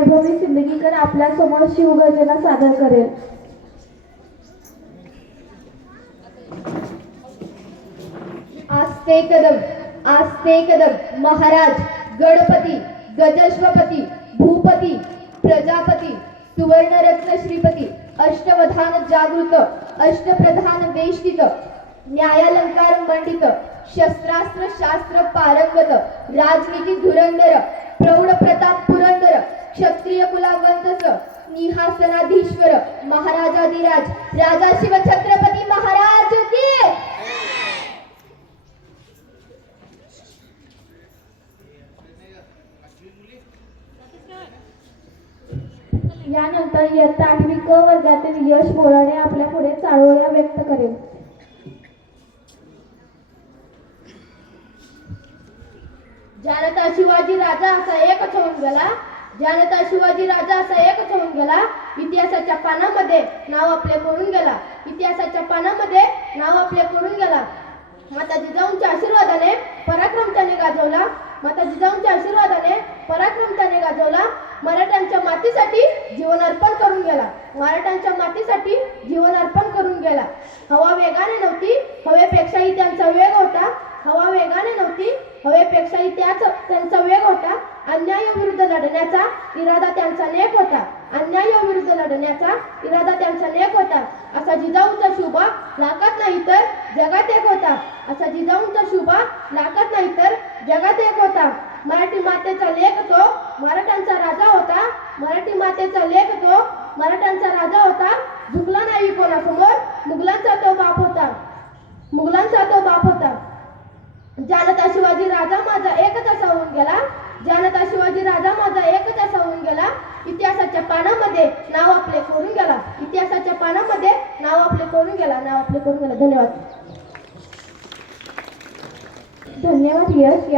वैभवी सिंदगीकर आपल्या समोर शिवगर्जना सादर करेल. आस्ते कदम महाराज गणपती गजश्वपती भूपती प्रजापती सुवर्णरत्न श्रीपती अष्टवधान जागृत अष्टप्रधान वेष्टित न्यायालंकार मंडित शस्त्रास्त्र शास्त्र पारंगत राजनीती धुरंधर प्रौढ प्रताप पुरंदर क्षत्रिय कुलावंतस सिंहासनाधीश्वर महाराजाधिराज राजा शिव छत्रपती महाराज की. यानंतर इयत्ता 8वी क वर्गातील यश बोराडे आपल्या पुढे चारोळ्या व्यक्त करेल. जानता शिवाजी राजा असा एकच होऊन गेला. जानता शिवाजी राजा असा एकच होऊन गेला. इतिहासाच्या पानामध्ये नाव आपले कोरून गेला. इतिहासाच्या पानामध्ये नाव आपले कोरून गेला. माता जिजाऊंच्या आशीर्वादाने पराक्रम त्याने गाजवला. माता जिजाऊंच्या आशीर्वादाने पराक्रम त्याने गाजवला. मराठ्यांच्या मातीसाठी जीवन अर्पण करून गेला. मराठ्यांच्या मातीसाठी जीवन अर्पण करून गेला. हवा वेगाने नव्हती, हवेपेक्षाही त्यांचा वेग होता. हवा वेगाने नव्हती, हवेपेक्षाही त्यांचा वेग होता. अन्यायाविरुद्ध लढण्याचा इरादा त्यांचा नेक होता. अन्यायाविरुद्ध लढण्याचा इरादा त्यांचा नेक होता. असा जिजाऊंचा शुभा लाखात नाही तर जगात एक होता. असा जिजाऊंचा शुभा लाखात नाही तर जगात एक होता. मराठी मातेचा लेख तो मराठ्यांचा राजा होता. मराठी मातेचा लेख तो मराठ्यांचा राजा होता. झुकला नाही कोणासमोर, मुघलांचा तो बाप होता. मुघलांचा तो बाप होता. जानता शिवाजी राजा माझा एकच असा होऊन गेला. जानता शिवाजी राजा माझा एकच असा होऊन गेला. इतिहासाच्या पानामध्ये नाव आपले कोरून गेला. इतिहासाच्या पानामध्ये नाव आपले कोरून गेला. नाव आपले कोरून गेला. धन्यवाद. धन्यवाद यश.